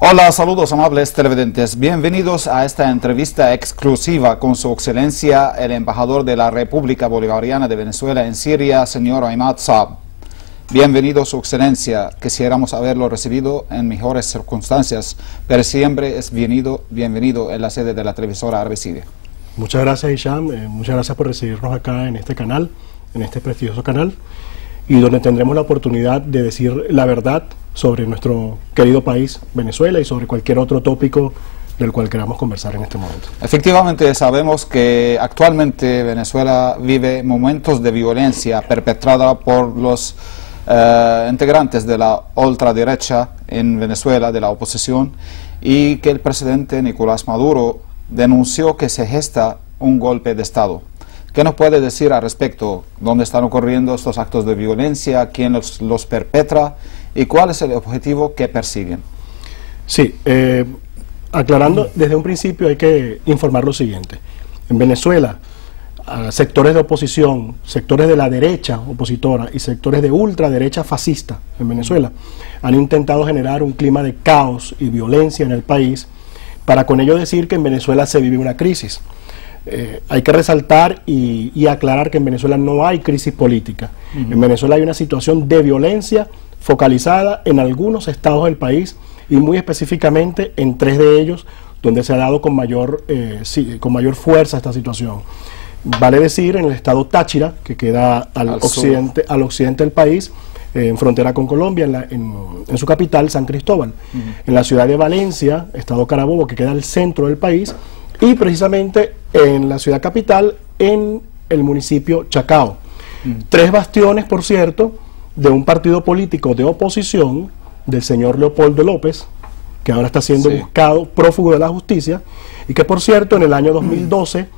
Hola, saludos amables televidentes. Bienvenidos a esta entrevista exclusiva con su excelencia, el embajador de la República Bolivariana de Venezuela en Siria, señor Ahmad Saab. Bienvenido, su excelencia. Quisiéramos haberlo recibido en mejores circunstancias, pero siempre es bienvenido en la sede de la televisora Árabe Siria. Muchas gracias, Hisham. Muchas gracias por recibirnos acá en este canal, en este prestigioso canal, y donde tendremos la oportunidad de decir la verdad sobre nuestro querido país, Venezuela, y sobre cualquier otro tópico del cual queramos conversar en este momento. Efectivamente, sabemos que actualmente Venezuela vive momentos de violencia perpetrada por los integrantes de la ultraderecha en Venezuela, de la oposición, y que el presidente Nicolás Maduro denunció que se gesta un golpe de Estado. ¿Qué nos puede decir al respecto? ¿Dónde están ocurriendo estos actos de violencia? ¿Quién los perpetra? ¿Y cuál es el objetivo que persiguen? Sí, aclarando, desde un principio hay que informar lo siguiente. En Venezuela, sectores de oposición, sectores de la derecha opositora y sectores de ultraderecha fascista en Venezuela han intentado generar un clima de caos y violencia en el país para con ello decir que en Venezuela se vive una crisis. Hay que resaltar y aclarar que en Venezuela no hay crisis política. En Venezuela hay una situación de violencia focalizada en algunos estados del país y muy específicamente en 3 de ellos donde se ha dado con mayor fuerza esta situación. Vale decir, en el estado Táchira, que queda al occidente del país, en frontera con Colombia, en su capital, San Cristóbal. En la ciudad de Valencia, estado Carabobo, que queda al centro del país, y precisamente en la ciudad capital, en el municipio Chacao. 3 bastiones, por cierto, de un partido político de oposición, del señor Leopoldo López, que ahora está siendo buscado, prófugo de la justicia, y que, por cierto, en el año 2012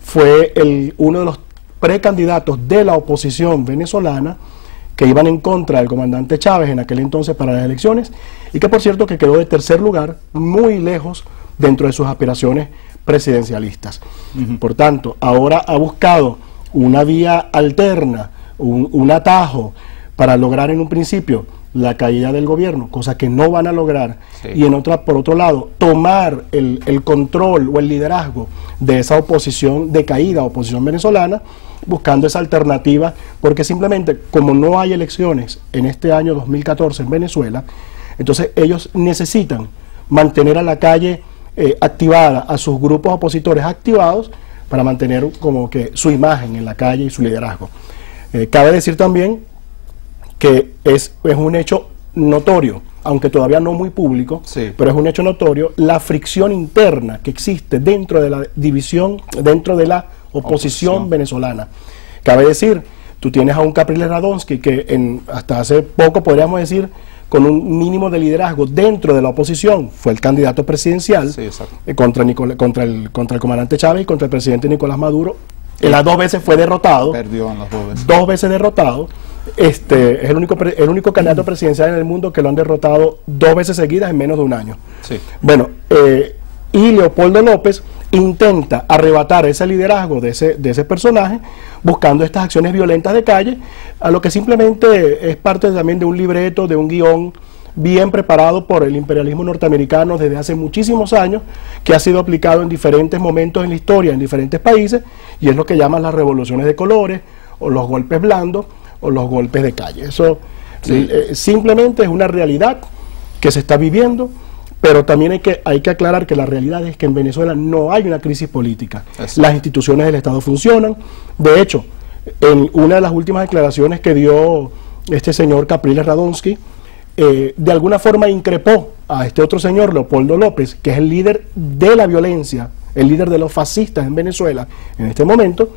fue uno de los precandidatos de la oposición venezolana que iban en contra del comandante Chávez en aquel entonces para las elecciones, y que, por cierto, que quedó de tercer lugar, muy lejos dentro de sus aspiraciones presidencialistas. Por tanto, ahora ha buscado una vía alterna, un atajo para lograr en un principio la caída del gobierno, cosa que no van a lograr, y por otro lado, tomar el control o el liderazgo de esa oposición decaída, oposición venezolana, buscando esa alternativa, porque simplemente como no hay elecciones en este año 2014 en Venezuela, entonces ellos necesitan mantener a la calle activada, a sus grupos opositores activados, para mantener como que su imagen en la calle y su liderazgo. Cabe decir también que es un hecho notorio, aunque todavía no muy público, pero es un hecho notorio, la fricción interna que existe dentro de la división, dentro de la oposición venezolana. Cabe decir, tú tienes a un Capriles Radonsky que hasta hace poco, podríamos decir, con un mínimo de liderazgo dentro de la oposición, fue el candidato presidencial contra el comandante Chávez y contra el presidente Nicolás Maduro. Las 2 veces fue derrotado. Perdió en las 2 veces. 2 veces derrotado. Es el único candidato presidencial en el mundo que lo han derrotado 2 veces seguidas en menos de un año. Bueno, y Leopoldo López intenta arrebatar ese liderazgo de ese personaje, buscando estas acciones violentas de calle, a lo que simplemente es parte también de un libreto, de un guión bien preparado por el imperialismo norteamericano desde hace muchísimos años, que ha sido aplicado en diferentes momentos en la historia, en diferentes países, y es lo que llaman las revoluciones de colores, o los golpes blandos, o los golpes de calle. Eso simplemente es una realidad que se está viviendo, pero también hay que aclarar que la realidad es que en Venezuela no hay una crisis política. Las instituciones del Estado funcionan. De hecho, en una de las últimas declaraciones que dio este señor Capriles Radonsky, de alguna forma increpó a este otro señor, Leopoldo López, que es el líder de la violencia, el líder de los fascistas en Venezuela en este momento,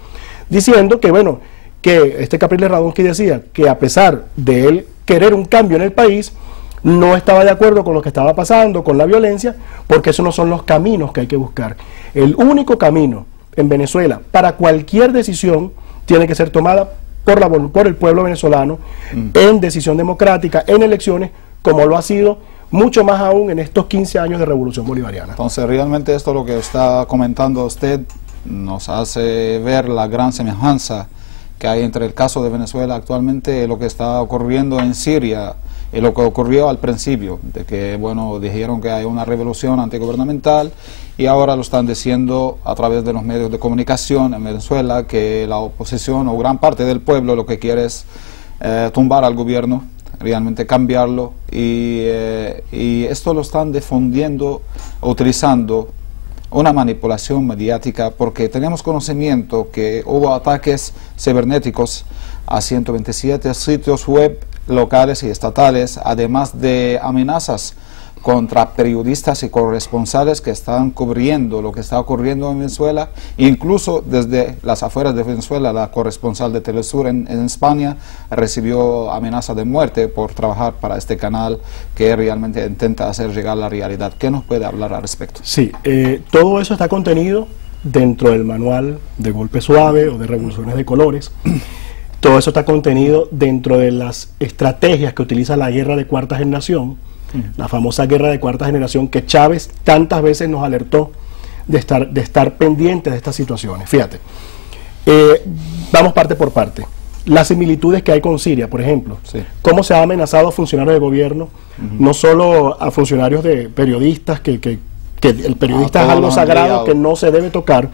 diciendo que, bueno, que este Capriles Radonsky decía que a pesar de él querer un cambio en el país, no estaba de acuerdo con lo que estaba pasando, con la violencia, porque esos no son los caminos que hay que buscar. El único camino en Venezuela para cualquier decisión tiene que ser tomada por el pueblo venezolano en decisión democrática, en elecciones, como lo ha sido mucho más aún en estos 15 años de revolución bolivariana. Entonces, realmente esto lo que está comentando usted nos hace ver la gran semejanza que hay entre el caso de Venezuela actualmente y lo que está ocurriendo en Siria Y lo que ocurrió al principio, de que, bueno, dijeron que hay una revolución antigubernamental y ahora lo están diciendo a través de los medios de comunicación en Venezuela, que la oposición o gran parte del pueblo lo que quiere es tumbar al gobierno, realmente cambiarlo, y esto lo están difundiendo, utilizando una manipulación mediática, porque tenemos conocimiento que hubo ataques cibernéticos a 127 sitios web locales y estatales, además de amenazas contra periodistas y corresponsales que están cubriendo lo que está ocurriendo en Venezuela. Incluso desde las afueras de Venezuela, la corresponsal de Telesur en España recibió amenaza de muerte por trabajar para este canal que realmente intenta hacer llegar la realidad. ¿Qué nos puede hablar al respecto? Sí, todo eso está contenido dentro del manual de Golpe Suave o de Revoluciones de Colores. Todo eso está contenido dentro de las estrategias que utiliza la guerra de cuarta generación, la famosa guerra de cuarta generación que Chávez tantas veces nos alertó de estar pendientes de estas situaciones. Fíjate, vamos parte por parte. Las similitudes que hay con Siria, por ejemplo, cómo se ha amenazado a funcionarios de gobierno, no solo a funcionarios de periodistas, que el periodista es algo sagrado que no se debe tocar,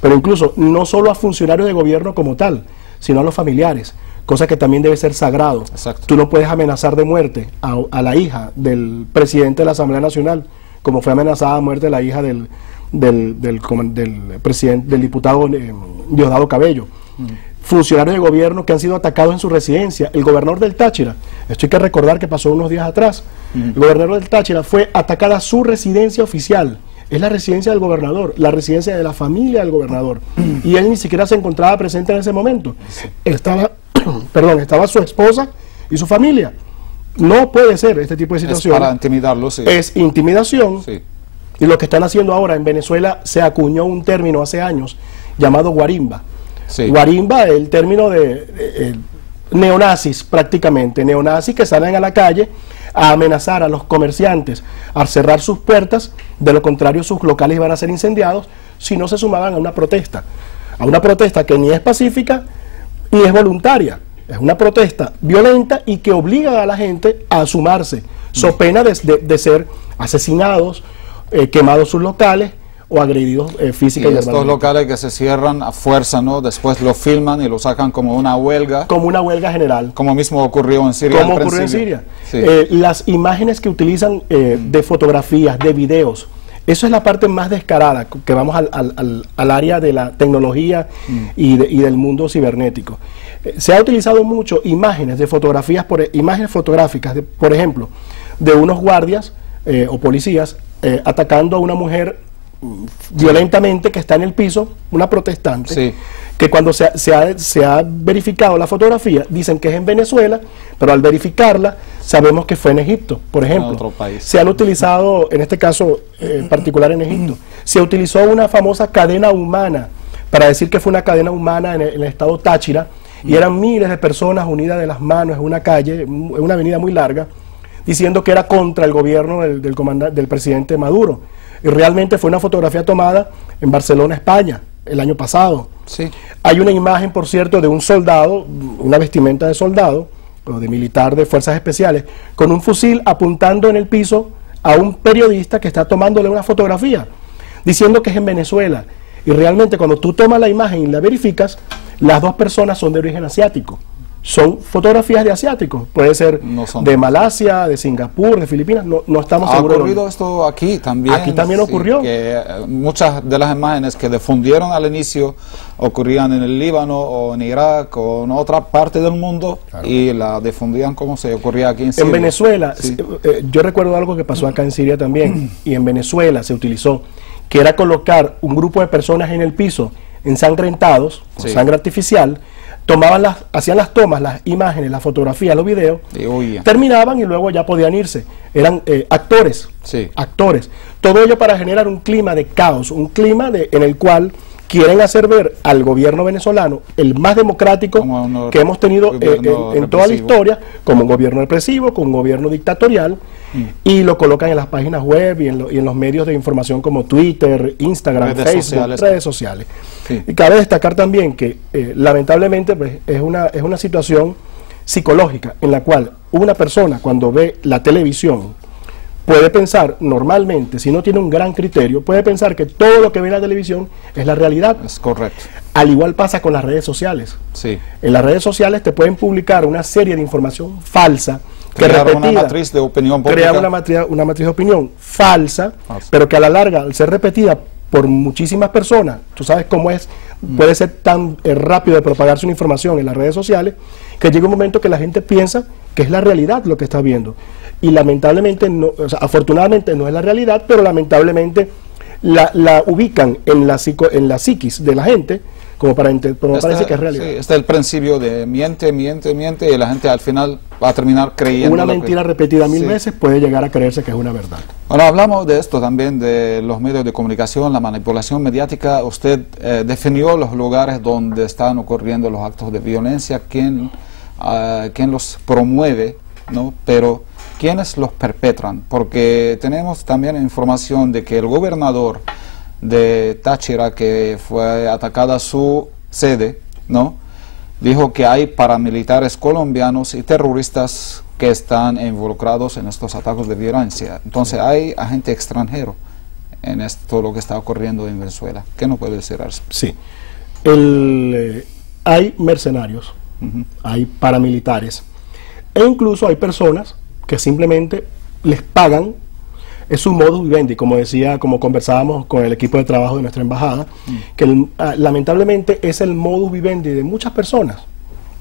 pero incluso no solo a funcionarios de gobierno como tal, sino a los familiares, cosa que también debe ser sagrado. Exacto. Tú no puedes amenazar de muerte a la hija del presidente de la Asamblea Nacional, como fue amenazada de muerte la hija del diputado Diosdado Cabello. Funcionarios de gobierno que han sido atacados en su residencia. El gobernador del Táchira, esto hay que recordar que pasó unos días atrás, el gobernador del Táchira fue atacada su residencia oficial. Es la residencia del gobernador, la residencia de la familia del gobernador. Y él ni siquiera se encontraba presente en ese momento. Estaba su esposa y su familia. No puede ser este tipo de situación. Es para intimidarlo, sí. Es intimidación. Sí. Y lo que están haciendo ahora en Venezuela, se acuñó un término hace años llamado guarimba. Sí. Guarimba es el término de neonazis, prácticamente. Neonazis que salen a la calle a amenazar a los comerciantes, a cerrar sus puertas, de lo contrario sus locales iban a ser incendiados si no se sumaban a una protesta que ni es pacífica ni es voluntaria, es una protesta violenta y que obliga a la gente a sumarse, so pena de ser asesinados, quemados sus locales o agredidos física y estos locales que se cierran a fuerza, ¿no? Después lo filman y lo sacan como una huelga. Como una huelga general. Como mismo ocurrió en Siria. Como ocurrió en Siria. Sí. Las imágenes que utilizan de fotografías, de videos, eso es la parte más descarada, que vamos al área de la tecnología y del mundo cibernético. Se ha utilizado mucho imágenes de fotografías, imágenes fotográficas, por ejemplo, de unos guardias o policías atacando a una mujer violentamente que está en el piso, una protestante, que cuando se ha verificado la fotografía, dicen que es en Venezuela, pero al verificarla sabemos que fue en Egipto, por ejemplo. En otro país. Se han utilizado, en este caso en particular en Egipto, se utilizó una famosa cadena humana para decir que fue una cadena humana en el estado Táchira, y eran miles de personas unidas de las manos en una calle, en una avenida muy larga, diciendo que era contra el gobierno del presidente Maduro. Y realmente fue una fotografía tomada en Barcelona, España, el año pasado. Sí. Hay una imagen, por cierto, de un soldado, una vestimenta de soldado, o de militar de fuerzas especiales, con un fusil apuntando en el piso a un periodista que está tomándole una fotografía, diciendo que es en Venezuela. Y realmente cuando tú tomas la imagen y la verificas, las dos personas son de origen asiático. Son fotografías de asiáticos, puede ser de Malasia, de Singapur, de Filipinas, no estamos seguros. Ha ocurrido esto aquí también. Aquí también ocurrió. Que muchas de las imágenes que difundieron al inicio ocurrían en el Líbano o en Irak o en otra parte del mundo, y la difundían como se ocurría aquí en Siria. En Venezuela, yo recuerdo algo que pasó acá en Siria también, y en Venezuela se utilizó, que era colocar un grupo de personas en el piso ensangrentados, con sangre artificial, hacían las tomas, las imágenes, las fotografías, los videos, terminaban y luego ya podían irse. Eran actores, actores. Todo ello para generar un clima de caos, un clima en el cual quieren hacer ver al gobierno venezolano, el más democrático que hemos tenido en toda la historia, como un gobierno represivo, como un gobierno dictatorial, y lo colocan en las páginas web y en los medios de información como Twitter, Instagram, Facebook, redes sociales. Y cabe destacar también que lamentablemente pues, es una situación psicológica en la cual una persona cuando ve la televisión puede pensar normalmente, si no tiene un gran criterio, puede pensar que todo lo que ve en la televisión es la realidad. Es correcto. Al igual pasa con las redes sociales. Sí. En las redes sociales te pueden publicar una serie de información falsa, Crear una matriz de opinión pública. Crear una matriz de opinión falsa, pero que a la larga, al ser repetida por muchísimas personas, tú sabes cómo es, puede ser tan rápido de propagarse una información en las redes sociales, que llega un momento que la gente piensa que es la realidad lo que está viendo. Y lamentablemente, no, o sea, afortunadamente no es la realidad, pero lamentablemente la ubican en la psiquis de la gente, como para decir que es realidad. Sí, está el principio de miente, miente, miente, y la gente al final va a terminar creyendo. Una mentira repetida 1000 veces puede llegar a creerse que es una verdad. Bueno, hablamos de esto también, de los medios de comunicación, la manipulación mediática. Usted definió los lugares donde están ocurriendo los actos de violencia, quién los promueve, ¿no? Pero ¿quiénes los perpetran? Porque tenemos también información de que el gobernador de Táchira, que fue atacada su sede, ¿no? Dijo que hay paramilitares colombianos y terroristas que están involucrados en estos ataques de violencia. Entonces hay agente extranjero en esto lo que está ocurriendo en Venezuela. ¿Qué nos puede decir eso? Sí, hay mercenarios, hay paramilitares e incluso hay personas que simplemente les pagan. Es su modus vivendi, como conversábamos con el equipo de trabajo de nuestra embajada, que lamentablemente es el modus vivendi de muchas personas,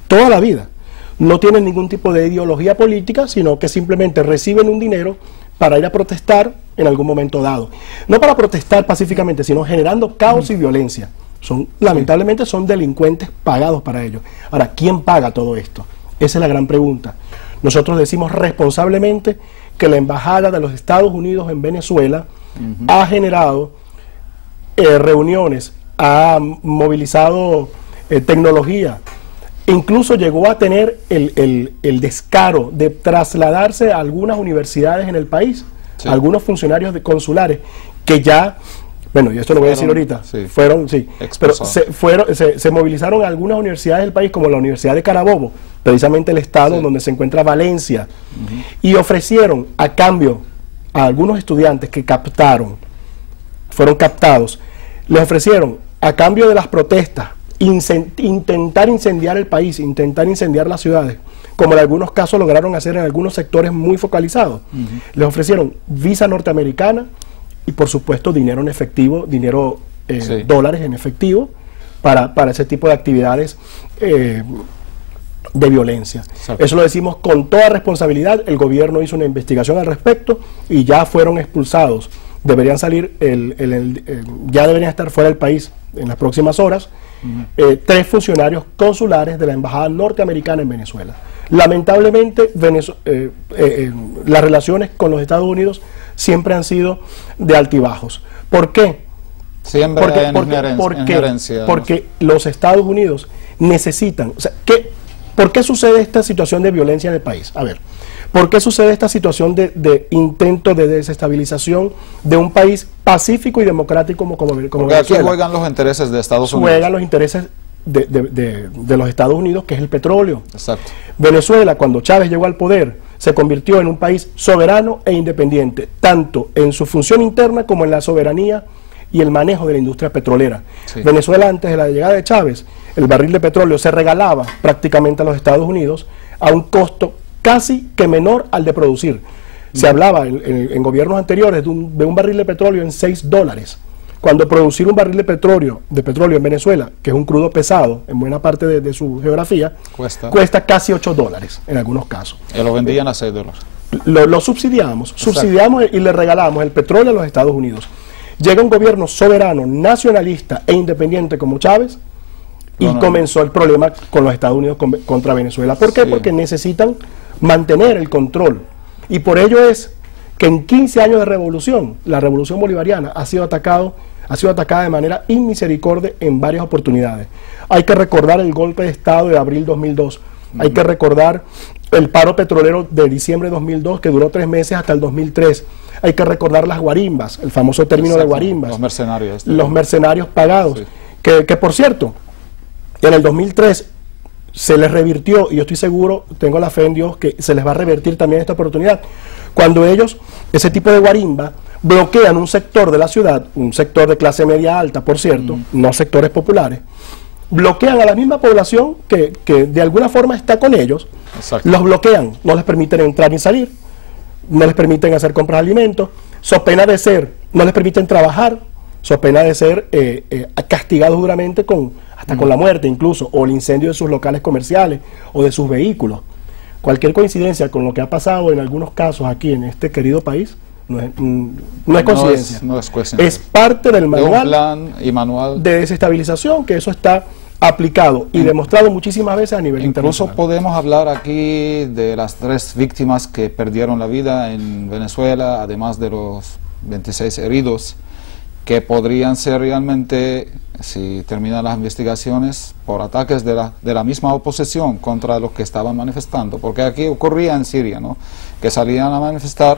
toda la vida. No tienen ningún tipo de ideología política, sino que simplemente reciben un dinero para ir a protestar en algún momento dado. No para protestar pacíficamente, sino generando caos y violencia. Lamentablemente son delincuentes pagados para ello. Ahora, ¿quién paga todo esto? Esa es la gran pregunta. Nosotros decimos responsablemente que la Embajada de los Estados Unidos en Venezuela ha generado reuniones, ha movilizado tecnología, incluso llegó a tener el descaro de trasladarse a algunas universidades en el país, algunos funcionarios consulares que ya, bueno, y esto lo voy a decir ahorita, pero se movilizaron a algunas universidades del país, como la Universidad de Carabobo, precisamente el estado donde se encuentra Valencia, y ofrecieron a cambio a algunos estudiantes que fueron captados, les ofrecieron a cambio de las protestas intentar incendiar el país, intentar incendiar las ciudades, como en algunos casos lograron hacer en algunos sectores muy focalizados. Les ofrecieron visa norteamericana y por supuesto dinero en efectivo, dólares en efectivo para ese tipo de actividades de violencia. Exacto. Eso lo decimos con toda responsabilidad. El gobierno hizo una investigación al respecto y ya fueron expulsados. Deberían salir, ya deberían estar fuera del país en las próximas horas, 3 funcionarios consulares de la Embajada norteamericana en Venezuela. Lamentablemente, las relaciones con los Estados Unidos siempre han sido de altibajos. ¿Por qué? Siempre porque los Estados Unidos necesitan, o sea, ¿por qué sucede esta situación de violencia en el país? A ver, ¿por qué sucede esta situación de intento de desestabilización de un país pacífico y democrático como Venezuela? Aquí juegan los intereses de Estados Unidos. Juegan los intereses de los Estados Unidos, que es el petróleo. Exacto. Venezuela, cuando Chávez llegó al poder, se convirtió en un país soberano e independiente, tanto en su función interna como en la soberanía y el manejo de la industria petrolera. Sí. Venezuela, antes de la llegada de Chávez, el barril de petróleo se regalaba prácticamente a los Estados Unidos a un costo casi que menor al de producir. Se hablaba en gobiernos anteriores de un barril de petróleo en $6, cuando producir un barril de petróleo en Venezuela, que es un crudo pesado en buena parte de su geografía, cuesta casi $8 en algunos casos. Y lo vendían a $6. Lo subsidiamos y le regalamos el petróleo a los Estados Unidos. Llega un gobierno soberano, nacionalista e independiente como Chávez y comenzó el problema con los Estados Unidos contra Venezuela. ¿Por qué? Porque necesitan mantener el control. Y por ello es que en 15 años de revolución, la revolución bolivariana ha sido atacada de manera inmisericordia en varias oportunidades. Hay que recordar el golpe de Estado de abril 2002. Hay que recordar el paro petrolero de diciembre de 2002, que duró 3 meses hasta el 2003. Hay que recordar las guarimbas, el famoso término de guarimbas. Los mercenarios. Los mercenarios pagados. Sí. Que por cierto, en el 2003 se les revirtió, y yo estoy seguro, tengo la fe en Dios, que se les va a revertir también esta oportunidad. Cuando ellos, ese tipo de guarimba, bloquean un sector de la ciudad, un sector de clase media alta, por cierto, no sectores populares, bloquean a la misma población que de alguna forma está con ellos. Exacto. Los bloquean, no les permiten entrar ni salir, no les permiten hacer compras de alimentos, so pena de ser, no les permiten trabajar, so pena de ser castigados duramente hasta con la muerte incluso, o el incendio de sus locales comerciales o de sus vehículos. Cualquier coincidencia con lo que ha pasado en algunos casos aquí en este querido país no es coincidencia. No es coincidencia. Es parte del manual, plan y manual de desestabilización, que eso está aplicado y demostrado muchísimas veces a nivel internacional. Incluso podemos hablar aquí de las 3 víctimas que perdieron la vida en Venezuela, además de los 26 heridos, que podrían ser realmente, si terminan las investigaciones, por ataques de la misma oposición contra los que estaban manifestando. Porque aquí ocurría en Siria, ¿no?, que salían a manifestar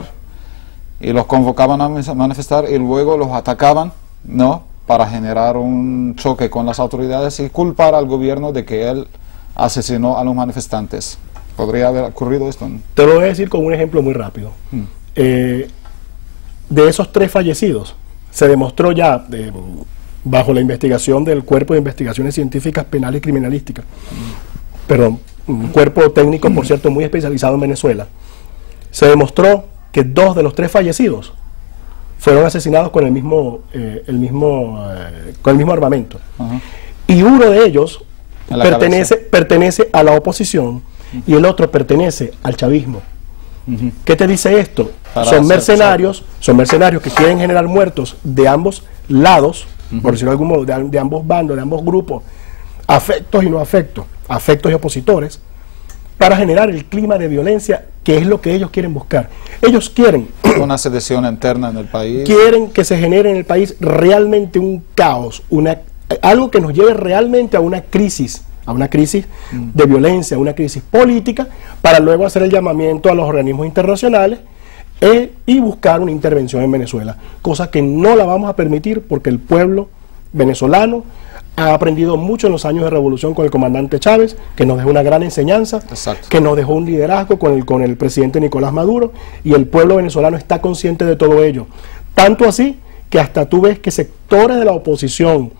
y los convocaban a manifestar y luego los atacaban, ¿no?, para generar un choque con las autoridades y culpar al gobierno de que él asesinó a los manifestantes. ¿Podría haber ocurrido esto? Te lo voy a decir con un ejemplo muy rápido. De esos 3 fallecidos, se demostró ya, bajo la investigación del Cuerpo de Investigaciones Científicas Penales y Criminalísticas, perdón, un cuerpo técnico, por cierto, muy especializado en Venezuela, se demostró que 2 de los 3 fallecidos fueron asesinados con el mismo armamento. Y uno de ellos pertenece a la oposición y el otro pertenece al chavismo. ¿Qué te dice esto? Son mercenarios que quieren generar muertos de ambos lados, por decirlo de algún modo, de ambos bandos, de ambos grupos, afectos y no afectos, afectos y opositores, para generar el clima de violencia que es lo que ellos quieren buscar. Ellos quieren una sedición interna en el país. Quieren que se genere en el país realmente un caos, algo que nos lleve realmente a una crisis de violencia, a una crisis política, para luego hacer el llamamiento a los organismos internacionales y buscar una intervención en Venezuela, cosa que no la vamos a permitir porque el pueblo venezolano ha aprendido mucho en los años de revolución con el comandante Chávez, que nos dejó una gran enseñanza. Exacto. Que nos dejó un liderazgo con el presidente Nicolás Maduro, y el pueblo venezolano está consciente de todo ello. Tanto así que hasta tú ves que sectores de la oposición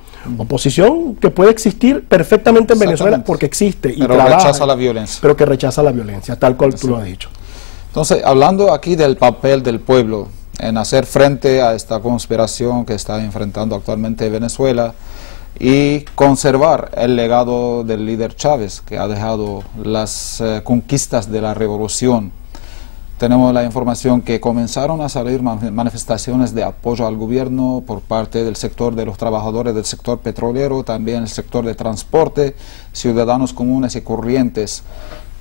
que puede existir perfectamente en Venezuela porque existe y pero trabaja, rechaza la violencia. Pero que rechaza la violencia, tal cual tú lo has dicho. Entonces, hablando aquí del papel del pueblo en hacer frente a esta conspiración que está enfrentando actualmente Venezuela, y conservar el legado del líder Chávez, que ha dejado las conquistas de la revolución. Tenemos la información que comenzaron a salir manifestaciones de apoyo al gobierno por parte del sector de los trabajadores del sector petrolero, también el sector de transporte, ciudadanos comunes y corrientes.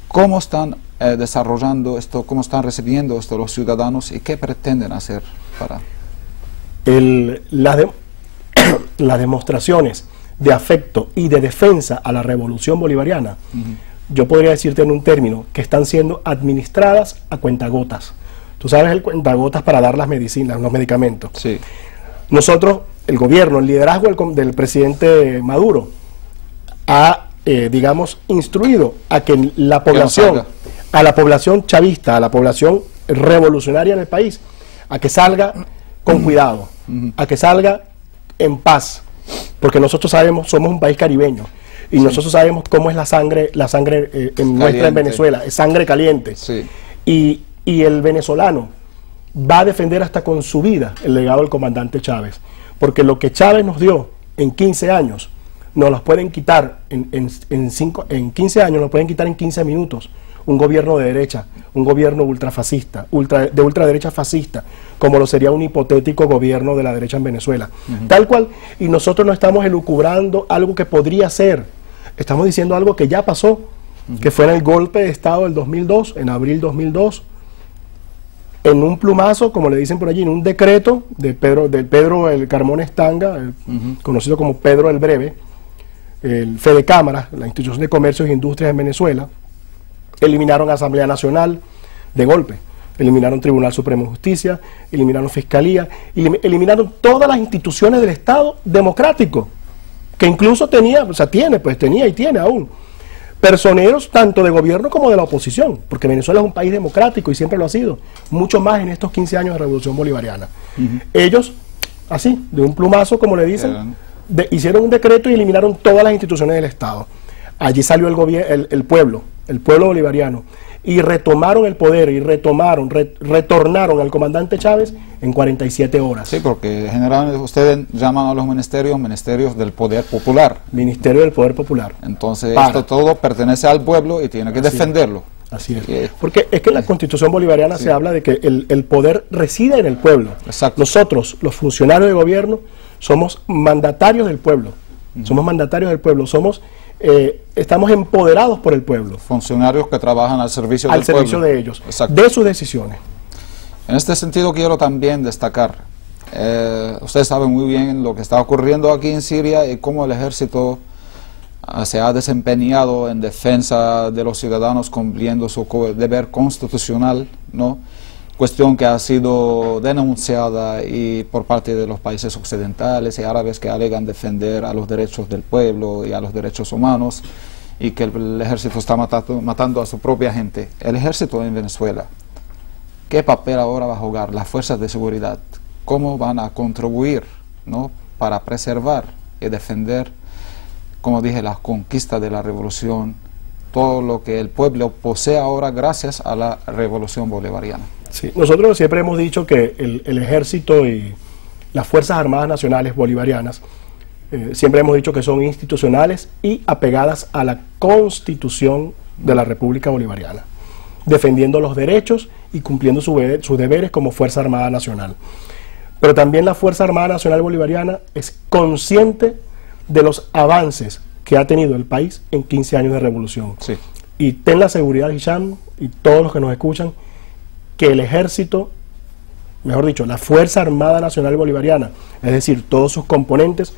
¿Cómo están desarrollando esto? ¿Cómo están recibiendo esto los ciudadanos y qué pretenden hacer para...? Las demostraciones de afecto y de defensa a la revolución bolivariana, yo podría decirte en un término, que están siendo administradas a cuentagotas. Tú sabes el cuentagotas para dar las medicinas, los medicamentos. Sí. Nosotros, el gobierno, el liderazgo del presidente Maduro, ha, digamos, instruido a que la población, a la población chavista, a la población revolucionaria en el país, a que salga con cuidado, a que salga en paz, porque nosotros sabemos, somos un país caribeño y nosotros sabemos cómo es la sangre nuestra en Venezuela, es sangre caliente. Sí. Y el venezolano va a defender hasta con su vida el legado del comandante Chávez, porque lo que Chávez nos dio en 15 años, nos los pueden quitar en 15 años, nos pueden quitar en 15 minutos. Un gobierno de derecha, un gobierno ultrafascista, de ultraderecha fascista, como lo sería un hipotético gobierno de la derecha en Venezuela. Tal cual, y nosotros no estamos elucubrando algo que podría ser, estamos diciendo algo que ya pasó, que fue en el golpe de Estado del 2002, en abril 2002, en un plumazo, como le dicen por allí, en un decreto de Pedro el Carmona Estanga, conocido como Pedro el Breve, el Fede Cámara, la Institución de Comercios e Industrias en Venezuela, eliminaron Asamblea Nacional de golpe, eliminaron Tribunal Supremo de Justicia, eliminaron Fiscalía, eliminaron todas las instituciones del Estado democrático, que incluso tenía y tiene aún. personeros tanto de gobierno como de la oposición, porque Venezuela es un país democrático y siempre lo ha sido, mucho más en estos 15 años de revolución bolivariana. Ellos, así, de un plumazo, como le dicen, hicieron un decreto y eliminaron todas las instituciones del Estado. Allí salió el pueblo bolivariano, y retomaron el poder, y retornaron al comandante Chávez en 47 horas. Sí, porque generalmente ustedes llaman a los ministerios del poder popular. Ministerio del Poder Popular. Entonces esto todo pertenece al pueblo y tiene que defenderlo. Así es. Porque es que en la Constitución bolivariana se habla de que el poder reside en el pueblo. Exacto. Nosotros, los funcionarios de gobierno, somos mandatarios del pueblo. Somos mandatarios del pueblo, estamos empoderados por el pueblo. Funcionarios que trabajan al servicio del pueblo. Al servicio de ellos, exacto, de sus decisiones. En este sentido quiero también destacar, ustedes saben muy bien lo que está ocurriendo aquí en Siria y cómo el ejército se ha desempeñado en defensa de los ciudadanos cumpliendo su deber constitucional, ¿no? Cuestión que ha sido denunciada y por parte de los países occidentales y árabes que alegan defender a los derechos del pueblo y a los derechos humanos, y que el ejército está matando a su propia gente. El ejército en Venezuela, ¿qué papel ahora va a jugar? Las fuerzas de seguridad, ¿cómo van a contribuir, ¿no?, para preservar y defender, como dije, las conquistas de la revolución, todo lo que el pueblo posee ahora gracias a la revolución bolivariana? Sí, nosotros siempre hemos dicho que el ejército y las Fuerzas Armadas Nacionales Bolivarianas, siempre hemos dicho que son institucionales y apegadas a la Constitución de la República Bolivariana, defendiendo los derechos y cumpliendo sus deberes como Fuerza Armada Nacional. Pero también la Fuerza Armada Nacional Bolivariana es consciente de los avances que ha tenido el país en 15 años de revolución. Sí. Y ten la seguridad, Hicham, y todos los que nos escuchan, que el ejército, mejor dicho, la Fuerza Armada Nacional Bolivariana, es decir, todos sus componentes,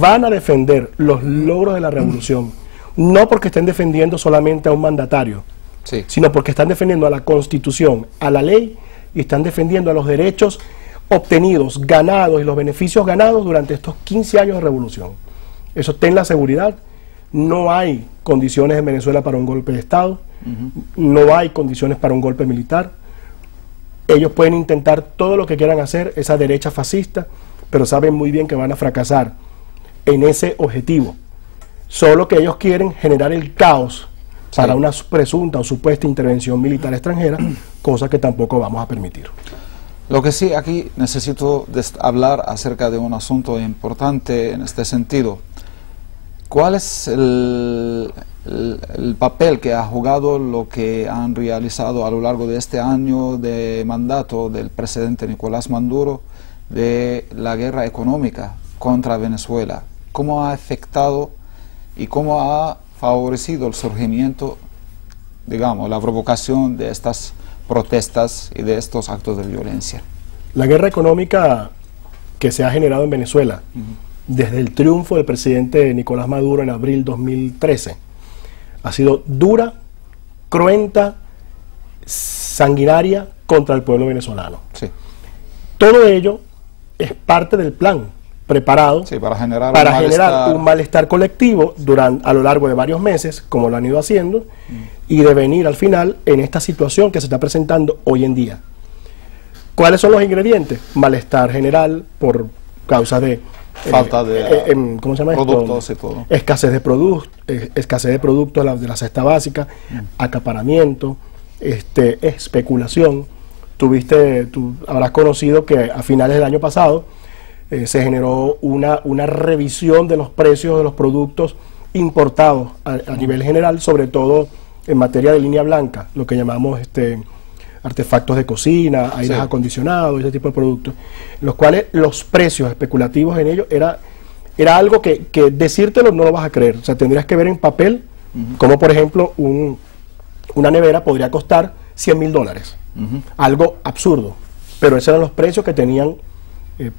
van a defender los logros de la revolución, no porque estén defendiendo solamente a un mandatario, sí, sino porque están defendiendo a la Constitución, a la ley, y están defendiendo a los derechos obtenidos, ganados, y los beneficios ganados durante estos 15 años de revolución. Eso, ten la seguridad. No hay condiciones en Venezuela para un golpe de Estado, no hay condiciones para un golpe militar. Ellos pueden intentar todo lo que quieran hacer, esa derecha fascista, pero saben muy bien que van a fracasar en ese objetivo. Solo que ellos quieren generar el caos para una presunta o supuesta intervención militar extranjera, cosa que tampoco vamos a permitir. Lo que sí, aquí necesito hablar acerca de un asunto importante en este sentido. ¿Cuál es el papel que ha jugado lo que han realizado a lo largo de este año de mandato del presidente Nicolás Maduro de la guerra económica contra Venezuela? ¿Cómo ha afectado y cómo ha favorecido el surgimiento, digamos, la provocación de estas protestas y de estos actos de violencia? La guerra económica que se ha generado en Venezuela desde el triunfo del presidente Nicolás Maduro en abril 2013 ha sido dura, cruenta, sanguinaria contra el pueblo venezolano. Sí. Todo ello es parte del plan preparado para generar un malestar colectivo a lo largo de varios meses, como lo han ido haciendo, y de venir al final en esta situación que se está presentando hoy en día. ¿Cuáles son los ingredientes? Malestar general por causa de falta de ¿cómo se llama productos esto? Y todo. Escasez de productos de la cesta básica, acaparamiento, especulación. Tú habrás conocido que a finales del año pasado se generó una revisión de los precios de los productos importados a nivel general, sobre todo en materia de línea blanca, lo que llamamos artefactos de cocina, aires acondicionados, ese tipo de productos, los cuales los precios especulativos en ellos era algo que decírtelo no lo vas a creer. O sea, tendrías que ver en papel, como por ejemplo una nevera podría costar $100.000, algo absurdo, pero esos eran los precios que tenían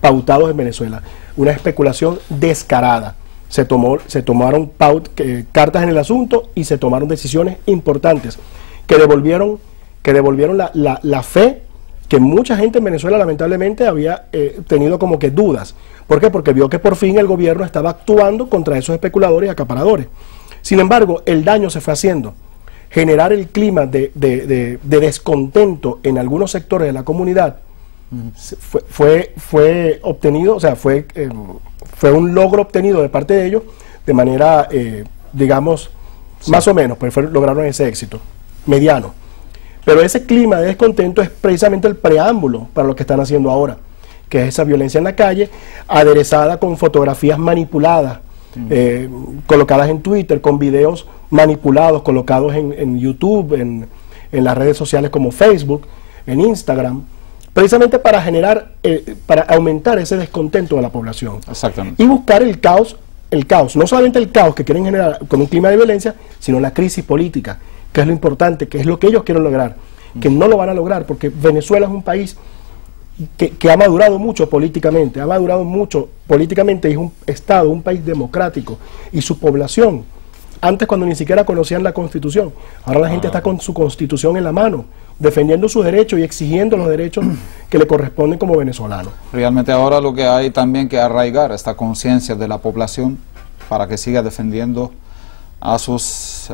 pautados en Venezuela. Una especulación descarada. Se tomaron cartas en el asunto y se tomaron decisiones importantes que devolvieron la fe que mucha gente en Venezuela lamentablemente había tenido como que dudas. ¿Por qué? Porque vio que por fin el gobierno estaba actuando contra esos especuladores y acaparadores. Sin embargo, el daño se fue haciendo. Generar el clima de descontento en algunos sectores de la comunidad fue obtenido, o sea, fue un logro obtenido de parte de ellos de manera, digamos, más o menos, pues lograron ese éxito, mediano. Pero ese clima de descontento es precisamente el preámbulo para lo que están haciendo ahora, que es esa violencia en la calle, aderezada con fotografías manipuladas, colocadas en Twitter, con videos manipulados, colocados en YouTube, en las redes sociales como Facebook, en Instagram, precisamente para generar, para aumentar ese descontento de la población. Exactamente. Y buscar el caos, no solamente el caos que quieren generar con un clima de violencia, sino la crisis política, que es lo importante, que es lo que ellos quieren lograr, que no lo van a lograr, porque Venezuela es un país que ha madurado mucho políticamente, y es un Estado, un país democrático, y su población, antes cuando ni siquiera conocían la Constitución, ahora la gente está con su Constitución en la mano, defendiendo sus derechos y exigiendo los derechos que le corresponden como venezolano. Realmente ahora lo que hay también que arraigar esta conciencia de la población para que siga defendiendo a sus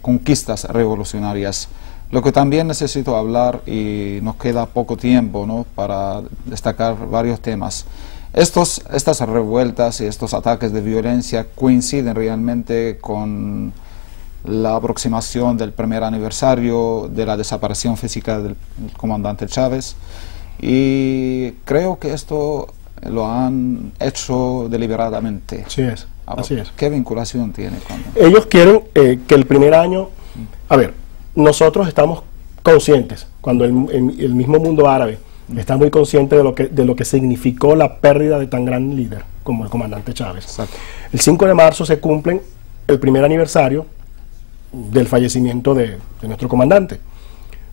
conquistas revolucionarias. Lo que también necesito hablar, y nos queda poco tiempo, ¿no?, para destacar varios temas. Estas revueltas y estos ataques de violencia coinciden realmente con la aproximación del primer aniversario de la desaparición física del comandante Chávez, y creo que esto lo han hecho deliberadamente. Así es, así es. ¿Qué vinculación tiene con...? Ellos quieren que el primer año... A ver, nosotros estamos conscientes, cuando el mismo mundo árabe está muy consciente de lo que significó la pérdida de tan gran líder como el comandante Chávez. Exacto. El 5 de marzo se cumplen el primer aniversario del fallecimiento de nuestro comandante.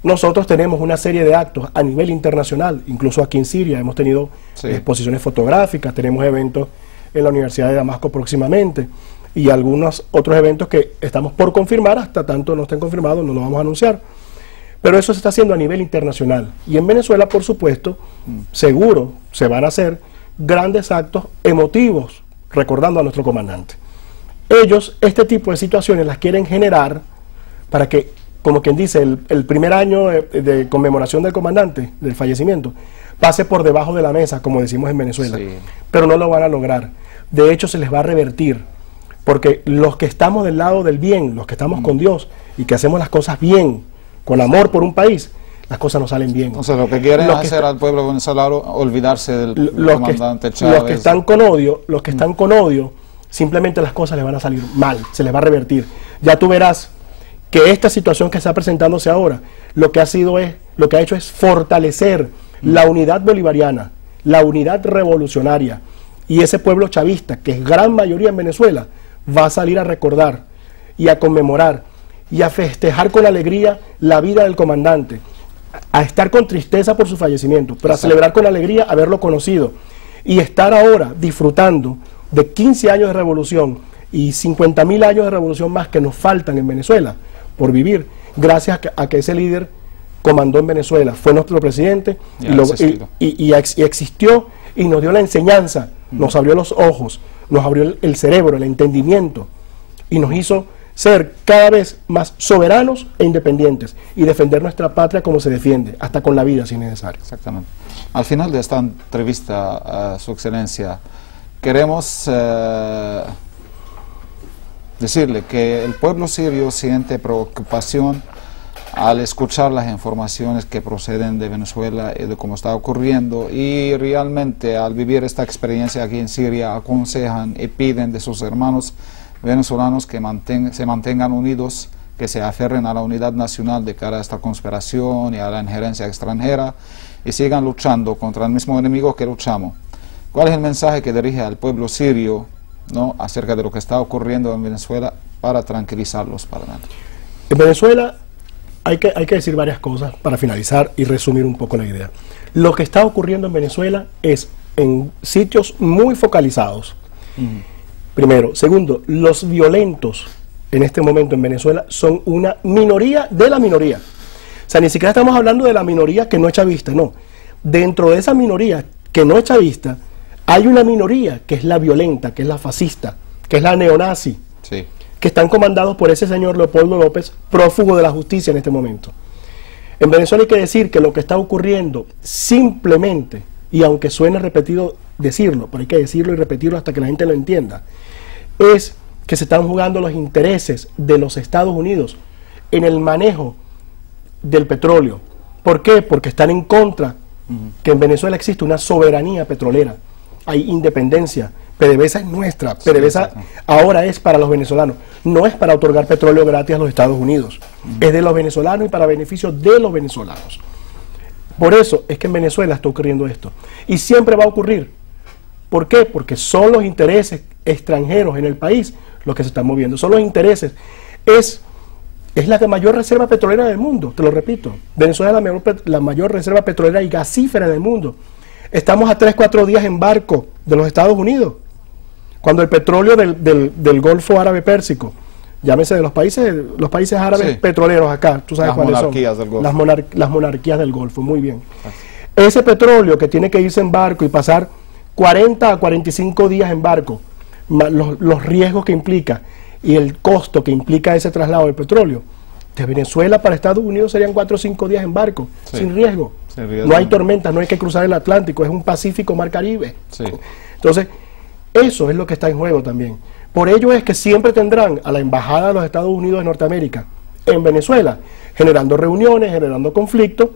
Nosotros tenemos una serie de actos a nivel internacional, incluso aquí en Siria hemos tenido exposiciones fotográficas, tenemos eventos en la Universidad de Damasco próximamente, y algunos otros eventos que estamos por confirmar, hasta tanto no estén confirmados, no lo vamos a anunciar. Pero eso se está haciendo a nivel internacional. Y en Venezuela, por supuesto, seguro se van a hacer grandes actos emotivos, recordando a nuestro comandante. Ellos, este tipo de situaciones las quieren generar para que, como quien dice, el primer año de conmemoración del comandante, del fallecimiento, pase por debajo de la mesa, como decimos en Venezuela. Sí. Pero no lo van a lograr. De hecho, se les va a revertir. Porque los que estamos del lado del bien, los que estamos con Dios y que hacemos las cosas bien, con amor por un país, las cosas no salen bien. O sea, lo que quieren hacer al pueblo venezolano, olvidarse del comandante Chávez. Los que están con odio, simplemente las cosas les van a salir mal, se les va a revertir. Ya tú verás que esta situación que está presentándose ahora, lo que ha hecho es fortalecer la unidad bolivariana, la unidad revolucionaria, y ese pueblo chavista, que es gran mayoría en Venezuela, va a salir a recordar y a conmemorar y a festejar con alegría la vida del comandante, a estar con tristeza por su fallecimiento, pero a celebrar con alegría haberlo conocido y estar ahora disfrutando de 15 años de revolución y 50.000 años de revolución más que nos faltan en Venezuela por vivir, gracias a que ese líder comandó en Venezuela, fue nuestro presidente y existió y nos dio la enseñanza, nos abrió los ojos, nos abrió el cerebro, el entendimiento, y nos hizo ser cada vez más soberanos e independientes y defender nuestra patria como se defiende, hasta con la vida si es necesario. Exactamente. Al final de esta entrevista, Su Excelencia, queremos decirle que el pueblo sirio siente preocupación al escuchar las informaciones que proceden de Venezuela y de cómo está ocurriendo, y realmente al vivir esta experiencia aquí en Siria aconsejan y piden de sus hermanos venezolanos que se mantengan unidos, que se aferren a la unidad nacional de cara a esta conspiración y a la injerencia extranjera, y sigan luchando contra el mismo enemigo que luchamos. ¿Cuál es el mensaje que dirige al pueblo sirio, ¿no?, acerca de lo que está ocurriendo en Venezuela para tranquilizarlos para adelante? En Venezuela hay que decir varias cosas para finalizar y resumir un poco la idea. Lo que está ocurriendo en Venezuela es en sitios muy focalizados. Primero. Segundo, los violentos en este momento en Venezuela son una minoría de la minoría. O sea, ni siquiera estamos hablando de la minoría que no es chavista, no. Dentro de esa minoría que no es chavista, hay una minoría que es la violenta, que es la fascista, que es la neonazi. Sí. que están comandados por ese señor Leopoldo López, prófugo de la justicia en este momento. En Venezuela hay que decir que lo que está ocurriendo simplemente, y aunque suene repetido decirlo, pero hay que decirlo y repetirlo hasta que la gente lo entienda, es que se están jugando los intereses de los Estados Unidos en el manejo del petróleo. ¿Por qué? Porque están en contra que en Venezuela existe una soberanía petrolera, hay independencia. PDVSA es nuestra, PDVSA ahora es para los venezolanos, no es para otorgar petróleo gratis a los Estados Unidos, es de los venezolanos y para beneficio de los venezolanos. Por eso es que en Venezuela está ocurriendo esto, y siempre va a ocurrir. ¿Por qué? Porque son los intereses extranjeros en el país los que se están moviendo, son los intereses, es la de mayor reserva petrolera del mundo, te lo repito, Venezuela es la mayor reserva petrolera y gasífera del mundo. Estamos a 3-4 días en barco de los Estados Unidos, cuando el petróleo del Golfo Árabe Pérsico, llámese de los países árabes petroleros acá, tú sabes cuáles son, las monarquías del Golfo, muy bien. Ese petróleo que tiene que irse en barco y pasar 40 a 45 días en barco, los riesgos que implica y el costo que implica ese traslado del petróleo, de Venezuela para Estados Unidos serían 4 o 5 días en barco, sin riesgo. No hay tormentas, no hay que cruzar el Atlántico, es un Pacífico Mar Caribe. Entonces, eso es lo que está en juego también. Por ello es que siempre tendrán a la Embajada de los Estados Unidos de Norteamérica en Venezuela, generando reuniones, generando conflictos,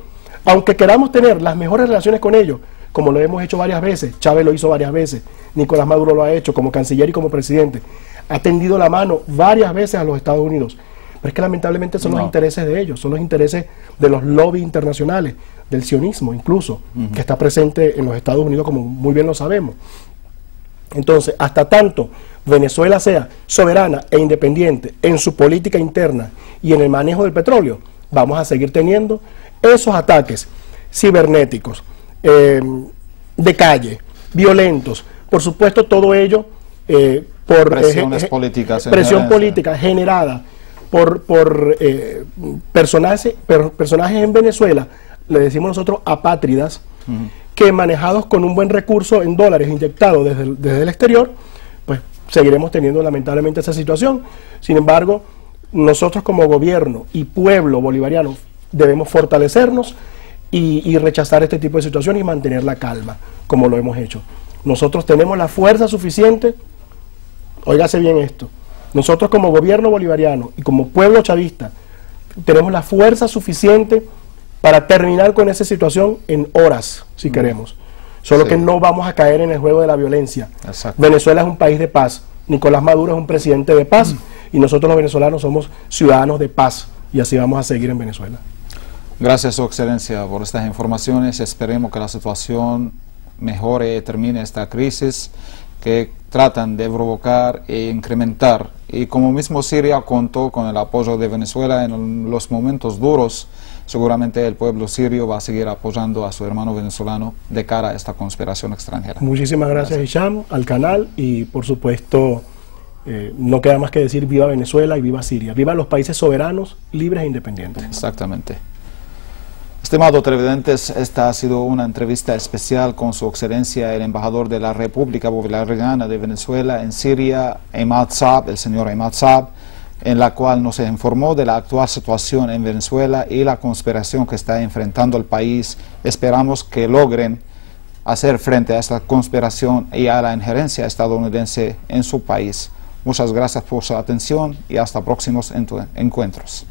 aunque queramos tener las mejores relaciones con ellos, como lo hemos hecho varias veces, Chávez lo hizo varias veces, Nicolás Maduro lo ha hecho como canciller y como presidente, ha tendido la mano varias veces a los Estados Unidos, pero es que lamentablemente son los intereses de ellos, son los intereses de los lobbies internacionales, del sionismo incluso, que está presente en los Estados Unidos, como muy bien lo sabemos. Entonces, hasta tanto Venezuela sea soberana e independiente en su política interna y en el manejo del petróleo, vamos a seguir teniendo esos ataques cibernéticos, de calle, violentos, por supuesto todo ello por presión política generada por personajes en Venezuela, le decimos nosotros apátridas, que manejados con un buen recurso en dólares inyectados desde el exterior, pues seguiremos teniendo lamentablemente esa situación. Sin embargo, nosotros como gobierno y pueblo bolivariano debemos fortalecernos y rechazar este tipo de situaciones y mantener la calma, como lo hemos hecho. Nosotros tenemos la fuerza suficiente, óigase bien esto, nosotros como gobierno bolivariano y como pueblo chavista tenemos la fuerza suficiente para terminar con esa situación en horas, si queremos. Solo que no vamos a caer en el juego de la violencia. Venezuela es un país de paz, Nicolás Maduro es un presidente de paz y nosotros los venezolanos somos ciudadanos de paz y así vamos a seguir en Venezuela. Gracias, Su Excelencia, por estas informaciones. Esperemos que la situación mejore y termine esta crisis que tratan de provocar e incrementar. Y como mismo Siria contó con el apoyo de Venezuela en los momentos duros, seguramente el pueblo sirio va a seguir apoyando a su hermano venezolano de cara a esta conspiración extranjera. Muchísimas gracias, Hisham, al canal y por supuesto no queda más que decir viva Venezuela y viva Siria, viva los países soberanos, libres e independientes. Exactamente. Estimados televidentes, esta ha sido una entrevista especial con Su Excelencia el embajador de la República Bolivariana de Venezuela en Siria, Emad Saab, el señor Emad Saab, en la cual nos informó de la actual situación en Venezuela y la conspiración que está enfrentando el país. Esperamos que logren hacer frente a esta conspiración y a la injerencia estadounidense en su país. Muchas gracias por su atención y hasta próximos encuentros.